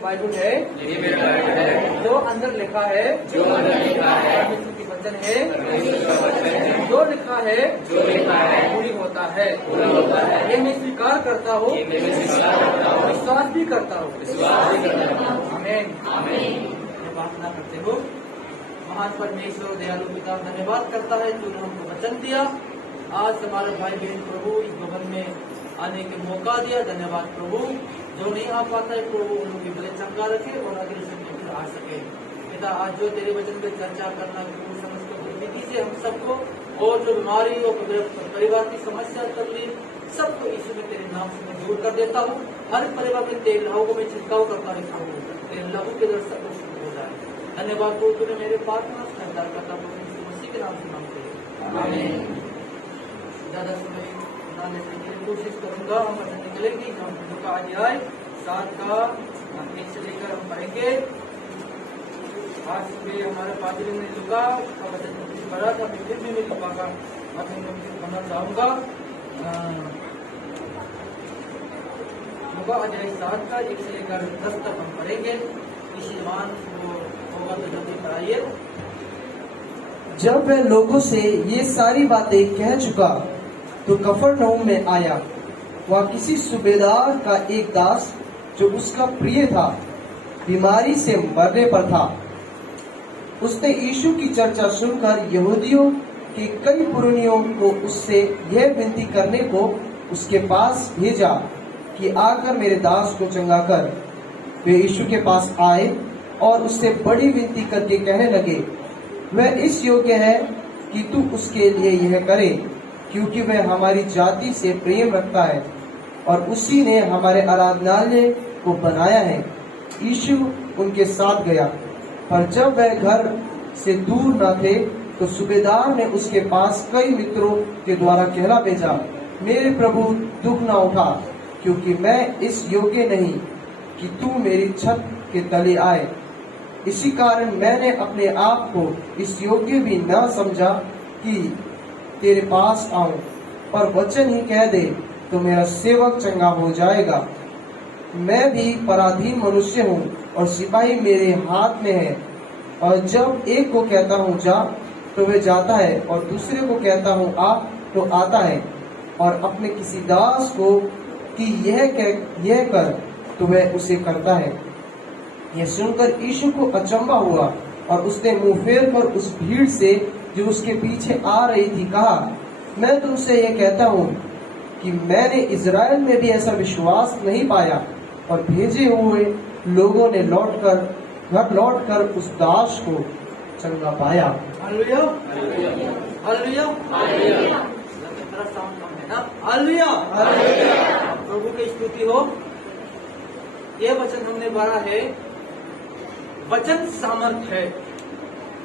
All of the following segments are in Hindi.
बाइबल है, यही मेरा बाइबल है, जो अंदर लिखा है, जो अंदर लिखा है, परमेश्वर की वचन है, परमेश्वर का वचन है, जो लिखा है, जो लिखा है, पूरी होता है। पूरा होता है। ये मैं स्वीकार करता हूँ, ये मैं स्वीकार करता हूँ, विश्वास भी करता हूँ। विश्वास भी करता हूँ। आमीन। आमीन। मैं प्रार्थना करते हो। महान परमेश्वर दयालु पिता, धन्यवाद करता है तूने हमको वचन दिया। आज हमारे भाई बहन प्रभु इस भवन में आने के मौका दिया। धन्यवाद प्रभु, जो नहीं आ पाता है प्रभु उनकी बड़े चंगा रखे और अगले समय फिर आ सके। पिता, आज जो तेरे वचन पे चर्चा करना प्रभु समझ बुद्धि दीजिए हम सबको, और जो बीमारी और परिवार की समस्या चल रही सबको यीशु में तेरे नाम से मैं दूर कर देता हूँ। हर परिवार में तेरे लहू को मैं छिड़काव करता है प्रभु, तेरे लहू के दर सब कुछ हो जाए। धन्यवाद प्रभु, तूने मेरे प्रार्थना स्वीकार करता हूँ मसीह के नाम से मांगते हैं। आमीन। ज्यादा समय ना लेने की कोशिश करूंगा। हम वचन निकलेंगे हम लूका अध्याय 7 का 1 से लेकर हम पढ़ेंगे। आज सुबह हमारे पादरी ने लूका का वचन पढ़ा था, फिर भी मैं लूका का वचन पढ़ना चाहूंगा। लूका अध्याय 7 का 1 से लेकर 10 तक हम पढ़ेंगे। इसी मान को होगा तो जल्दी पढ़ाइए। जब वह लोगों से ये सारी बातें कह चुका तो कफरनहूम में आया। वह किसी सूबेदार का एक दास जो उसका प्रिय था, बीमारी से मरने पर था। उसने यीशु की चर्चा सुनकर यहूदियों के कई पुरनियों को उससे यह विनती करने को उसके पास भेजा कि आकर मेरे दास को चंगा कर। वे यीशु के पास आए और उससे बड़ी विनती करके कहने लगे, वह इस योग्य है कि तू उसके लिए यह करे, क्योंकि वह हमारी जाति से प्रेम रखता है और उसी ने हमारे आराधनालय को बनाया है। यीशु उनके साथ गया, पर जब वह घर से दूर न थे तो सूबेदार ने उसके पास कई मित्रों के द्वारा कहला भेजा, मेरे प्रभु दुख न उठा, क्योंकि मैं इस योग्य नहीं कि तू मेरी छत के तले आए। इसी कारण मैंने अपने आप को इस योग्य भी न समझा कि तेरे पास आऊं, पर वचन ही कह दे तो मेरा सेवक चंगा हो जाएगा। मैं भी पराधीन मनुष्य हूँ और सिपाही मेरे हाथ में है, और जब एक को कहता हूँ जा तो वह जाता है, और दूसरे को कहता हूँ आ तो आता है, और अपने किसी दास को कि यह कर तो वह उसे करता है। यह सुनकर यीशु को अचंभा हुआ और उसने मुंह फेर कर उस भीड़ से जो उसके पीछे आ रही थी कहा, मैं तुमसे यह कहता हूँ कि मैंने इज़राइल में भी ऐसा विश्वास नहीं पाया। और भेजे हुए लोगों ने घर लौटकर उस दास को चंगा पाया। Hallelujah, hallelujah, hallelujah. थोड़ा साउंड कम है ना। Hallelujah, hallelujah. प्रभु की स्तुति हो। ये वचन हमने पढ़ा है, वचन सामर्थ है।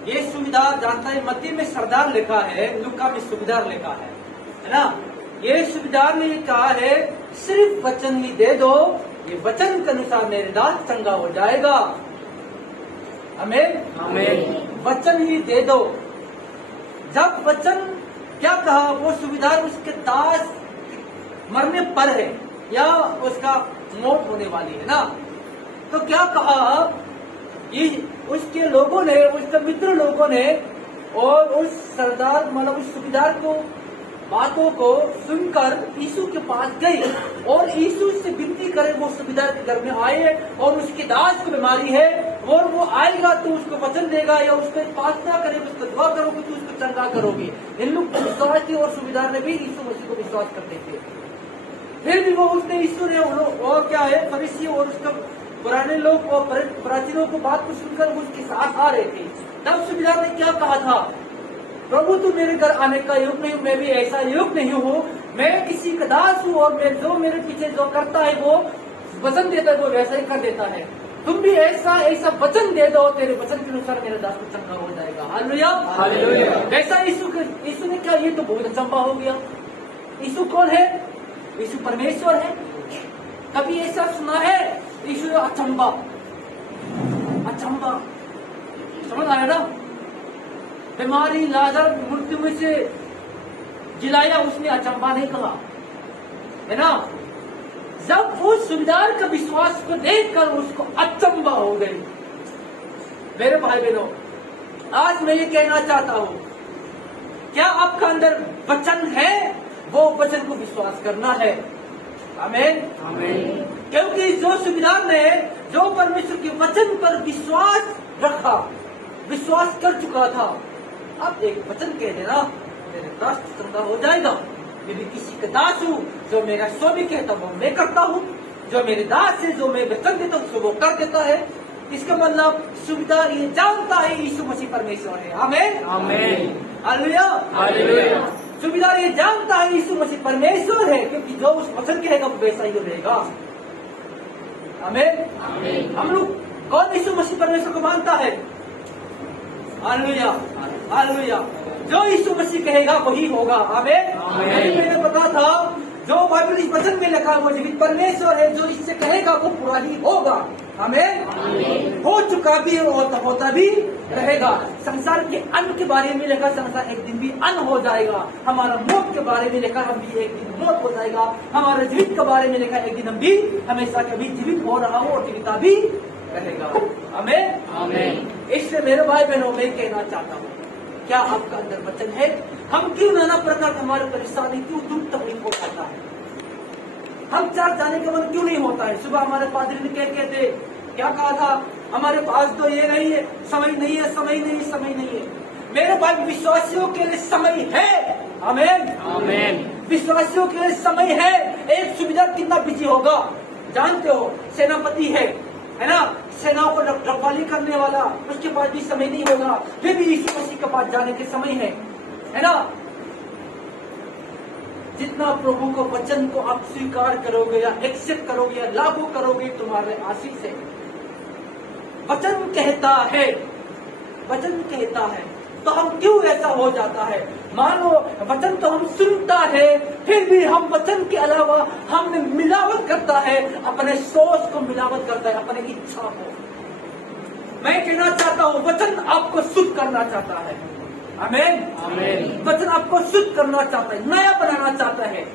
ये सुबेदार जानता है, मत्ती में सरदार लिखा है, लूका में सुबेदार लिखा है ना। ये सुबेदार ने कहा है, सिर्फ वचन ही दे दो, ये वचन के अनुसार मेरे दास चंगा हो जाएगा। आमीन, आमीन। वचन ही दे दो। जब वचन क्या कहा, वो सुबेदार उसके दास मरने पर है या उसका मौत होने वाली है ना, तो क्या कहा, ये उसके लोगों ने, उसके मित्र लोगों ने, और उस सरदार मतलब उस सूबेदार को बातों को सुनकर यीशु के पास गए और यीशु से विनती करे। वो सूबेदार के घर में आए और उसके दास को बीमारी है और वो आएगा तो उसको वचन देगा या उसको प्रार्थना करे, उसको दुआ करोगे तो उसको चंगा करोगे। इन लोग को विश्वास थी और सूबेदार ने भी यीशु मसीह को विश्वास करते थे। फिर भी वो उसने यीशु ने और क्या है, फरीसी और उसका पुराने लोग और प्राचीनों को बात को सुनकर उसके साथ आ रहे थे। तब सूबेदार ने क्या कहा था, प्रभु तू मेरे घर आने का योग नहीं, मैं भी ऐसा योग नहीं हूँ, मैं किसी का दास हूँ और मैं जो मेरे पीछे जो करता है वो वचन देता है वो वैसा ही कर देता है। तुम भी ऐसा वचन दे दो, तेरे वचन के अनुसार मेरे दास को चंगा हो जाएगा। Hallelujah, hallelujah. ऐसा यीशु ने कहा, ये तो बहुत अचंभा हो गया। यीशु कौन है? यीशु परमेश्वर है। कभी ऐसा सुना है यीशु अचंभा? अचंभा समझ आया ना। बीमारी लाजर मृत्यु में से जिलाया, उसने अचंभा नहीं कहा, है ना। जब उस सूबेदार का विश्वास को देखकर उसको अचंभा गई। मेरे भाई बहनों, आज मैं ये कहना चाहता हूँ, क्या आपका अंदर वचन है? वो वचन को विश्वास करना है। आमीन। आमीन। क्योंकि जो सुबेदार ने जो परमेश्वर के वचन पर विश्वास रखा, विश्वास कर चुका था, अब एक वचन कह देना, मेरे दास चंगा हो जाएगा। मैं भी किसी का दास हूँ, जो मेरा सो भी कहता वो मैं करता हूँ, जो मेरे दास है, जो मैं वचन देता हूँ वो कर देता है। इसका मतलब सुबेदार ये जानता है यीशु मसीह परमेश्वर है। आमीन। आमीन। हालेलुया। हालेलुया। सुबेदार ये जानता है यीशु मसीह परमेश्वर है, क्योंकि जो उस वचन कहेगा वो वैसा ही रहेगा। आमीन। आमीन। हम लोग कौन यीशु मसीह परमेश्वर को मानता है? हालेलुया। हालेलुया। जो यीशु मसीह कहेगा वही होगा। आमीन। आमीन। मैंने पता था जो बाइबल इस वचन में लिखा वो जीवित परमेश्वर है, जो इससे कहेगा वो पूरा ही होगा। आमीन। हो चुका भी होता भी रहेगा। संसार के अंत के बारे में लिखा, संसार एक दिन भी अंत हो जाएगा। हमारा मौत के बारे में लिखा, हम भी एक दिन मौत हो जाएगा। हमारा जीवित के बारे में लिखा, एक दिन हम भी हमेशा कभी जीवित हो रहा हो और जीविता भी रहेगा। आमीन। आमीन। इसलिए मेरे भाई बहनों, मैं कहना चाहता हूँ, क्या आपका अंदर वचन है? हम क्यों नाना प्रकार हमारे परेशानी क्यों दुख तकलीफ हो जाता है? हम चर्च जाने का मन क्यों नहीं होता है? सुबह हमारे पादरी ने कहते क्या कहा था? हमारे पास तो ये नहीं है, समय नहीं है, समय नहीं है, समय नहीं है। मेरे भाई, विश्वासियों के लिए समय है। आमीन। आमीन। विश्वासियों के लिए समय है। एक सुबेदार कितना बिजी होगा जानते हो? सेनापति है ना, सेनाओं को रखवाली करने वाला, उसके पास भी समय नहीं होगा, फिर भी यीशु मसीह के पास जाने के समय है ना। जितना प्रभु को वचन को आप स्वीकार करोगे या एक्सेप्ट करोगे या लागू करोगे, तुम्हारे आशीष है। वचन कहता है, वचन कहता है, तो हम क्यों ऐसा हो जाता है? मानो वचन तो हम सुनता है, फिर भी हम वचन के अलावा हम मिलावट करता है, अपने सोच को मिलावट करता है, अपने इच्छा को। मैं कहना चाहता हूँ, वचन आपको शुद्ध करना चाहता है। आमीन। आमीन। वचन आपको शुद्ध करना चाहता है, नया बनाना चाहता है।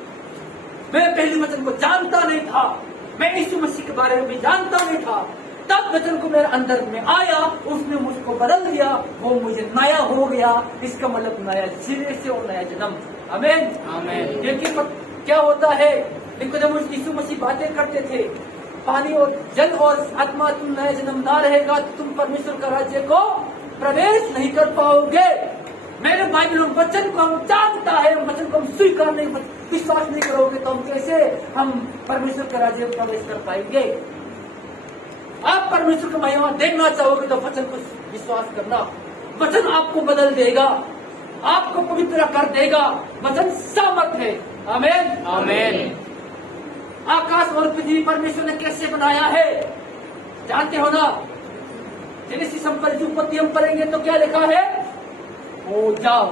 मैं पहले वचन को जानता नहीं था, मैं यीशु मसीह के बारे में भी जानता नहीं था, तब वचन को मेरे अंदर में आया, उसने मुझको बदल दिया, वो मुझे नया हो गया। इसका मतलब नया सिरे से और नया जन्म। आमीन। आमीन। देखिए क्या होता है, देखो जब यीशु मसीह बातें करते थे, पानी और जल और आत्मा तुम नया जन्म ना रहेगा तो तुम परमेश्वर का राज्य को प्रवेश नहीं कर पाओगे। मेरे भाई बहनों, वचन को हम जानता है, वचन को हम स्वीकार नहीं, विश्वास नहीं करोगे तो हम कैसे हम परमेश्वर के राज्य में प्रवेश कर पाएंगे? आप परमेश्वर की महिमा देखना चाहोगे तो वचन को विश्वास करना। वचन आपको बदल देगा, आपको पवित्र कर देगा। वचन सामर्थ है। आमीन। आमीन। आकाश और पृथ्वी परमेश्वर ने कैसे बनाया है जानते हो ना? जेनेसिस हम पर उत्पत्ति हम पढ़ेंगे तो क्या लिखा है? हो जाओ।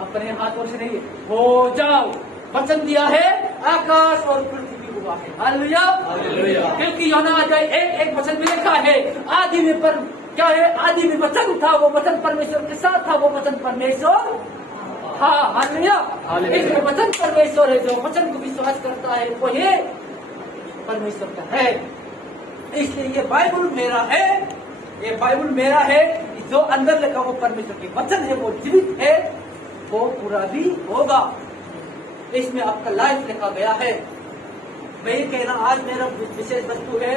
अपने हाथों से नहीं, हो जाओ। वचन दिया है, आकाश और पृथ्वी हुआ है। हालेलुया। हालेलुया। क्योंकि यूहन्ना अध्याय 1 वचन में लिखा है, आदि में पर क्या है? आदि में वचन था, वो वचन परमेश्वर के साथ था, वो वचन परमेश्वर था। हालेलुया। इसलिए वचन परमेश्वर है, जो वचन को विश्वास करता है वो ये परमेश्वर का है। इसलिए ये बाइबल मेरा है, ये बाइबल मेरा है। जो अंदर लिखा वो परमेश्वर के वचन है, वो जीवित है, वो पूरा भी होगा। इसमें आपका लाइफ लिखा गया है। मैं ये कहना, आज मेरा विशेष वस्तु है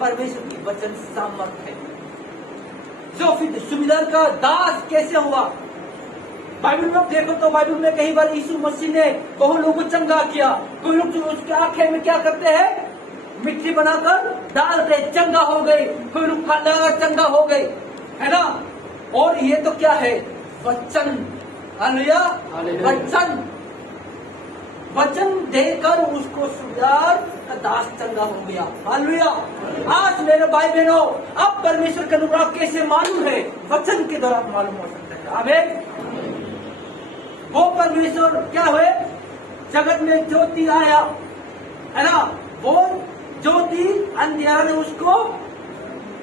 परमेश्वर की वचन सामर्थ है। जो फिर सुबेदार का दास कैसे हुआ? बाइबल में देखो तो बाइबल में कई बार यीशु मसीह ने बहु लोगों को चंगा किया। कोई लोग जो उसके आंखें में क्या करते हैं? मिट्टी बनाकर डालते, चंगा हो गई। कोई लोग डालकर चंगा हो गई, है ना। और ये तो क्या है? वचन। हालेलुया। वचन, वचन देकर उसको सुबेदार का दास चंगा हो गया। हालेलुया। आज मेरे भाई बहनों, अब परमेश्वर का अनुग्रह कैसे मालूम है? वचन के द्वारा मालूम हो सकता है। आमीन। वो परमेश्वर क्या हुए? जगत में ज्योति आया, है ना। वो ज्योति अंधियारे ने उसको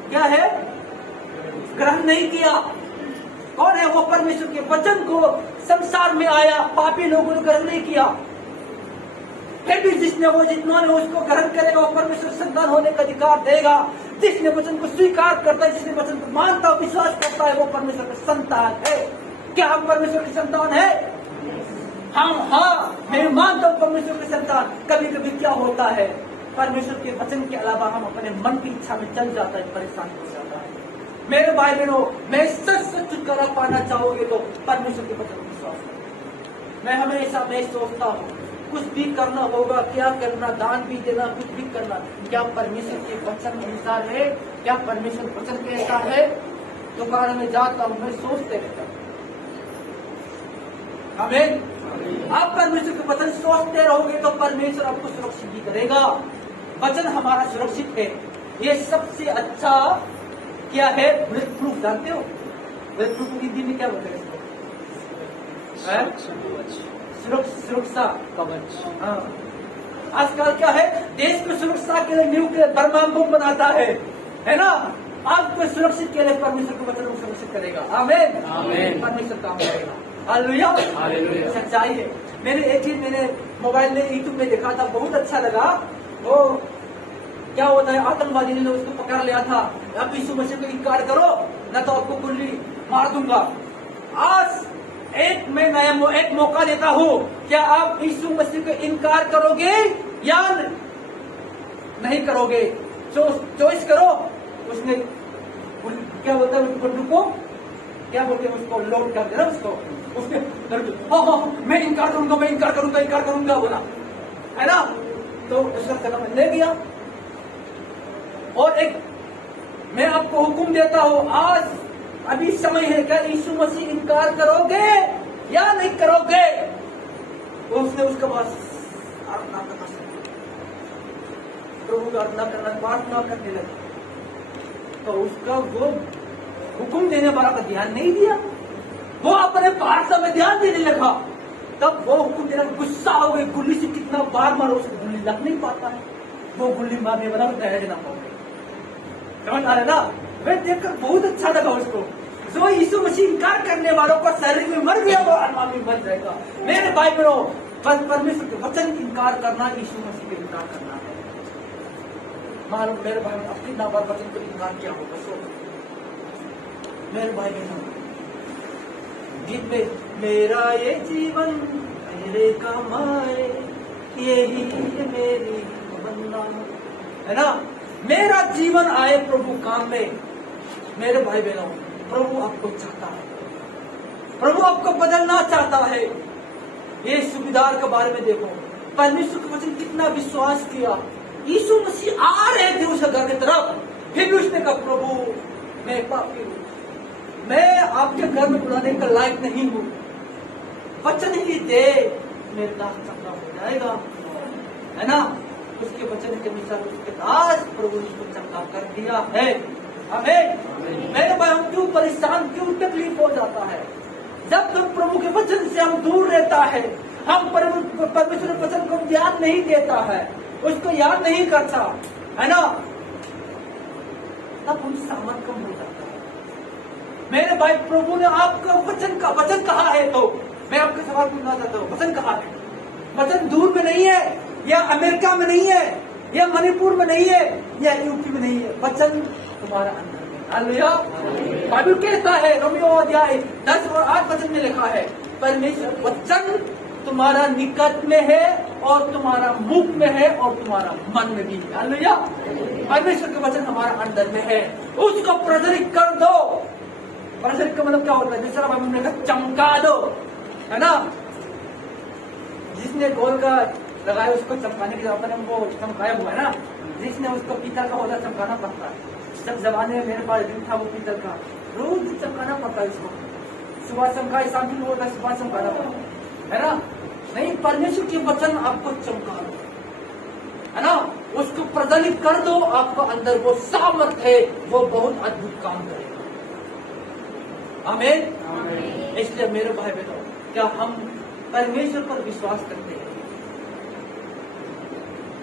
क्या है? ग्रहण नहीं किया। कौन है वो? परमेश्वर के वचन को संसार में आया, पापी लोगों ने ग्रहण नहीं किया। फिर भी जितने उसको ग्रहण करेगा वो परमेश्वर संतान होने का अधिकार देगा। जिसने वचन को स्वीकार करता है, जिसने वचन को मानता और विश्वास करता है, वो परमेश्वर का संतान है। क्या हम परमेश्वर की संतान है? हाँ, मैं मानता हूँ परमेश्वर की संतान। कभी कभी क्या होता है, परमेश्वर के वचन के अलावा हम अपने मन की इच्छा में चल जाता है, परेशान हो जाता है। मेरे भाई बहनों, मैं सच छुटकारा पाना चाहोगे तो परमेश्वर के वचन को विश्वास करो। मैं हमेशा सोचता हूँ, कुछ भी करना होगा, क्या करना, दान भी देना, कुछ भी करना, क्या परमेश्वर के वचन अनुसार है? क्या परमेश्वर वचन कहता है? दुकान में जाता हूँ, मैं सोचते रहता हूँ। आमीन। आप परमेश्वर के वचन सोचते रहोगे तो परमेश्वर आपको सुरक्षित भी करेगा। वचन हमारा सुरक्षित है। ये सबसे अच्छा क्या है? Bullet proof. जानते हो बुलेट प्रूफ हिंदी में क्या बोलते हैं इसको? सुरक्षा कवच। हाँ, आजकल क्या है, देश की सुरक्षा के लिए न्यूक्लियर परमाणु बम बनाता है ना? आपको सुरक्षित के लिए परमेश्वर के वचन को सुरक्षित करेगा। आमीन। आमीन। परमेश्वर काम करेगा। हालेलुया। हालेलुया। सच्चाई है। एक चीज मैंने मोबाइल में यूट्यूब में देखा था, बहुत अच्छा लगा। वो क्या होता है, आतंकवादी ने उसको पकड़ लिया था, आप यीशु मसीह को इनकार करो न तो आपको गोली मार दूंगा। आज एक मौका देता हूँ, क्या आप यीशु मसीह को इनकार करोगे या नहीं करोगे? चॉइस करो। उसने क्या बोलता है उस बंदूक को, क्या बोलते हैं उसको, लोड कर देना उसको। उसने हाँ, मैं इनकार करूंगा बोला, है ना? तो उसका कदम ले गया। और एक मैं आपको हुक्म देता हूं, आज अभी समय है, क्या यीशु मसीह इनकार करोगे या नहीं करोगे? तो उसने उसके बाद आराधना करना शुरू किया, प्रभु की आराधना करना, प्रार्थना करने लगा। तो उसका वो हुक्म देने वाला का ध्यान नहीं दिया, वो अपने प्रार्थना में ध्यान देने लगा। तब वो हुक्म देना गुस्सा हो गई, गुल्ली से कितना बार मारो, उसको गुल्ली लग नहीं पाता है। वो गुल्ली मारने वाला रह देना पाओगे। समझ आ रहा है ना? वे देखकर बहुत अच्छा लगा उसको। जो यीशु मसीह इनकार करने वालों को शरीर में मर गया, वो आत्मा में मर जाएगा। मेरे भाई बहनों, परमेश्वर के वचन इनकार करना यीशु मसीह के इनकार करना है। मालूम मेरे भाई ने अपनी नाबार वचन को इनकार किया होगा। सो मेरे भाई बहनों, गीत में मेरा ये जीवन मेरे काम आए, यही है मेरी तमन्ना, है ना? मेरा जीवन आए प्रभु काम में। मेरे भाई बहनों, प्रभु आपको चाहता है, प्रभु आपको बदलना चाहता है। ये सुबेदार के बारे में देखो, परमेश्वर के वचन कितना विश्वास किया। यीशु मसीह आ रहे थे उस घर की तरफ, फिर भी उसने कहा, प्रभु मैं पापी हूँ, मैं आपके घर में बुलाने का लायक नहीं हूँ, वचन ही दे, मेरे दास चंगा हो जाएगा, है ना? उसके वचन के अनुसार उसके दास प्रभु ने उसको चंगा कर दिया है। आमीन। मेरे भाई, हम क्यों परेशान, क्यों तकलीफ हो जाता है? जब तक प्रभु के वचन से हम दूर रहता है, हम परमेश्वर के वचन को ध्यान नहीं देता है, उसको याद नहीं करता, है ना? तब हम सामर्थ कम हो जाता है। मेरे भाई, प्रभु ने आपका वचन कहा है, तो मैं आपका सवाल पूछना चाहता हूँ, वचन कहा है? वचन दूर में नहीं है, या अमेरिका में नहीं है, या मणिपुर में नहीं है, या यूपी में नहीं है, वचन तुम्हारा अंदर में। हालेलुया। बाइबल कहता है, रोमियो अध्याय 10 और 8 वचन में लिखा है, परमेश्वर वचन तुम्हारा निकट में है और तुम्हारा मुख में है और तुम्हारा मन में भी है। हालेलुया। परमेश्वर का वचन हमारा अंदर में है, उसको प्रज्वलित कर दो। प्रज्वलित का मतलब क्या होता है? दूसरा बाइबल में कहा चमका दो, है ना? जिसने गोल का लगाया उसको चमकाने के लिए अपने वो चमकाया हुआ है ना, जिसने उसको पीतल का होता चमकाना पड़ता है। जब जमाने में मेरे पास दिन था वो पीतल का, रोज चमकाना पड़ता है इसको। सुबह चमका, शाम को होता है, सुबह चमकाना पड़ता है ना? नहीं, परमेश्वर के वचन आपको चमका दो, है ना? उसको प्रज्वलित कर दो, आपको अंदर वो सामर्थ है, वो बहुत अद्भुत काम करेगा। आमीन। इसलिए मेरे भाई बहनों, क्या हम परमेश्वर पर विश्वास करते हैं?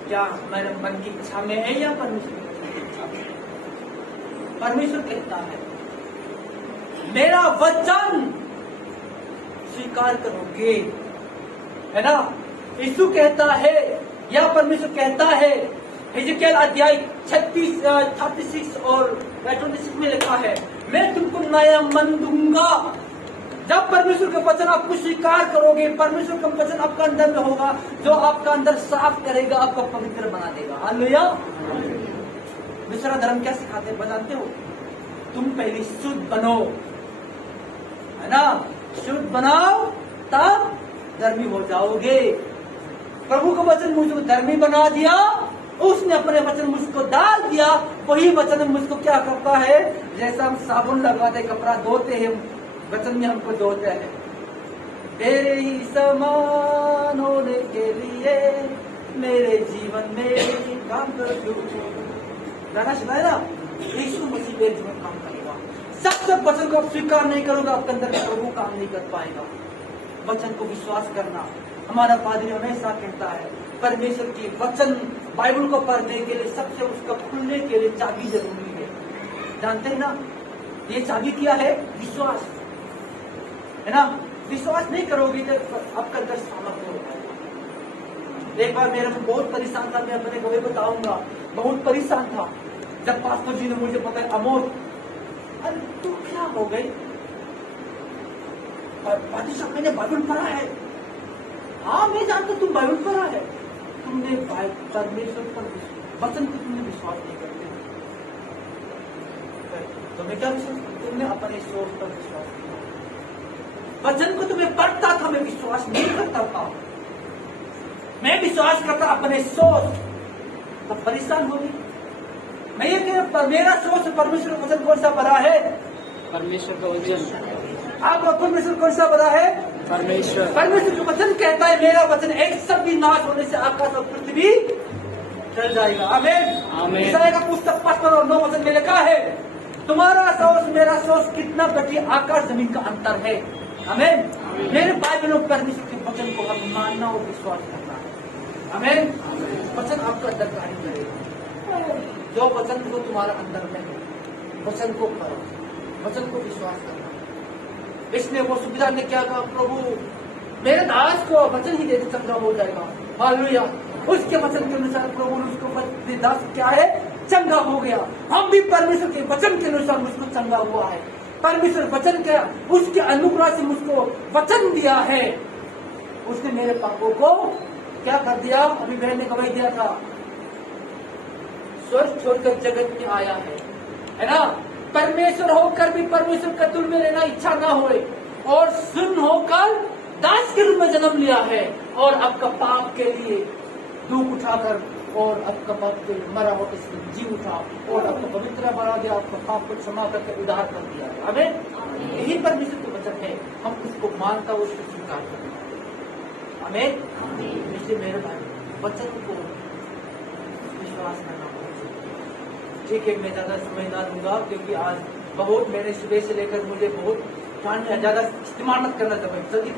क्या हमारे मन की इच्छा में है या परमेश्वर की इच्छा में? परमेश्वर कहता है, मेरा वचन स्वीकार करोगे, है ना? यीशु कहता है या परमेश्वर कहता है, हिजकिय्याह अध्याय 36 और 26 में लिखा है, मैं तुमको नया मन दूंगा। जब परमेश्वर का वचन आपको स्वीकार करोगे, परमेश्वर का वचन आपका अंदर में होगा, जो आपका अंदर साफ करेगा, आपको पवित्र बना देगा। हालेलुया। दूसरा धर्म क्या सिखाते हैं बताते हो? तुम पहले शुद्ध बनो, है ना, शुद्ध बनाओ तब धर्मी हो जाओगे। प्रभु का वचन मुझको धर्मी बना दिया, उसने अपने वचन मुझको डाल दिया। वही वचन मुझको क्या करता है, जैसा हम साबुन लगाते कपड़ा धोते हैं, वचन में हमको धोते हैं। तेरे ही समान होने के लिए मेरे जीवन में काम कर, गाना सुनाए ना, यीशु मसीह मेरे जीवन काम करेगा। सब जब वचन को आप स्वीकार नहीं करोगे, आपके अंदर प्रभु काम नहीं कर पाएगा। वचन को विश्वास करना, हमारा पादरी हमेशा कहता है, परमेश्वर की वचन बाइबल को पढ़ने के लिए सबसे उसका खुलने के लिए चाबी जरूरी है। जानते हैं ना, ये चाबी क्या है? विश्वास, है ना। विश्वास नहीं करोगे तो आपका अंदर सामर्थ्य हो जाएगा। एक बार मेरा बहुत परेशान था, मैं अपने को बताऊंगा, बहुत परेशान था। जब पास्टर जी ने मुझे बताया, अमोद अरे तू क्या हो गई? पादी साहब मैंने बाइबल पढ़ा है। हाँ मैं जानता तुम बाइबल पढ़ा है, तुमने परमेश्वर पर वचन को तुमने विश्वास नहीं करते। तो मैं क्या विश्वास, तुमने अपने सोच पर विश्वास किया। वचन को तुम्हें पढ़ता था, मैं विश्वास नहीं करता था। मैं विश्वास करता अपने सोच, तो परेशान हो गई। मैं ये कह, मेरा सोच परमेश्वर का वचन कौन सा बड़ा है? परमेश्वर का वचन। आप परमेश्वर कौन सा बड़ा है? परमेश्वर। परमेश्वर का वचन कहता है, मेरा वचन एक शब्द भी नाश होने से आकाश और पृथ्वी चल जाएगा। आमीन। आमीन। ईसाया का पुस्तक 55 और 9 वचन में लिखा है, तुम्हारा सोच मेरा सोच कितना बड़ी आकाश जमीन का अंतर है। आमीन। मेरे बाइबल में परमेश्वर के वचन को हम मानना और विश्वास करना है। आमीन। वचन आपका अंदर कार्य करेगा। जो वचन को तुम्हारा अंदर में है, वचन को करो, वचन को विश्वास करना। इसने वो सुविधा ने क्या कहा, प्रभु मेरे दास को वचन ही दे दे, चंगा हो जाएगा। हालेलुया। उसके वचन के अनुसार प्रभु ने उसको दास क्या है, चंगा हो गया। हम भी परमेश्वर के वचन के अनुसार मुझको चंगा हुआ है। परमेश्वर वचन क्या, उसके अनुग्रह से मुझको वचन दिया है। उसने मेरे पापों को क्या कर दिया? अभी बहन ने गवाही दिया था, स्वर्ग छोड़कर जगत में आया है ना। परमेश्वर होकर भी परमेश्वर का तुल में रहना इच्छा ना होए, और सुन होकर दास के रूप में जन्म लिया है, और आपका पाप के लिए दुख उठाकर, और आपका पाप के लिए मरा होकर जी उठा, और आपको पवित्र बना दिया, आपका पाप को क्षमा करके उद्धार कर दिया। हमें यही परमेश्वर का वचन है, हम उसको मानता और उसको स्वीकार करते। हमें इसलिए मेरे भाई वचन को विश्वास करना। ठीक है, मैं ज्यादा समय ना लूंगा, क्योंकि आज बहुत मैंने सुबह से लेकर मुझे बहुत ज्यादा इस्तेमाल मत करना था, जल्दी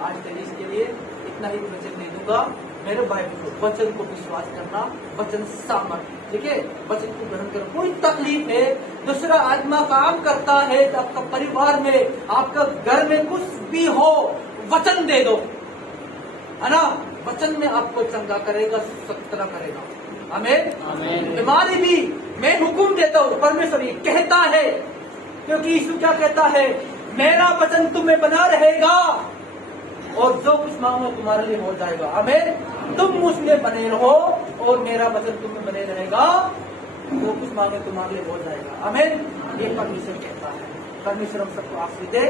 आज के लिए इसके लिए इतना ही वचन नहीं दूंगा। मेरे भाई वचन को विश्वास करना, वचन सामर्थ्य, ठीक है, वचन को ग्रहण कर। कोई तकलीफ है, दूसरा आत्मा काम करता है, तो आपका परिवार में, आपका घर में कुछ भी हो, वचन दे दो, है ना। वचन में आपको चंगा करेगा, सत्रा करेगा। आमीन। बीमारी भी मैं हुक्म देता हूँ, परमेश्वर ये कहता है, क्योंकि यीशु क्या कहता है, मेरा वचन तुम्हें बना रहेगा, और जो कुछ मांगो तुम्हारे लिए हो जाएगा। आमीन। तुम मुझमें बने रहो, और मेरा वचन तुम्हें बने रहेगा, जो कुछ मांगे तुम्हारे लिए हो जाएगा। आमीन। ये परमेश्वर कहता है। परमेश्वर हम सबको आशीष दे।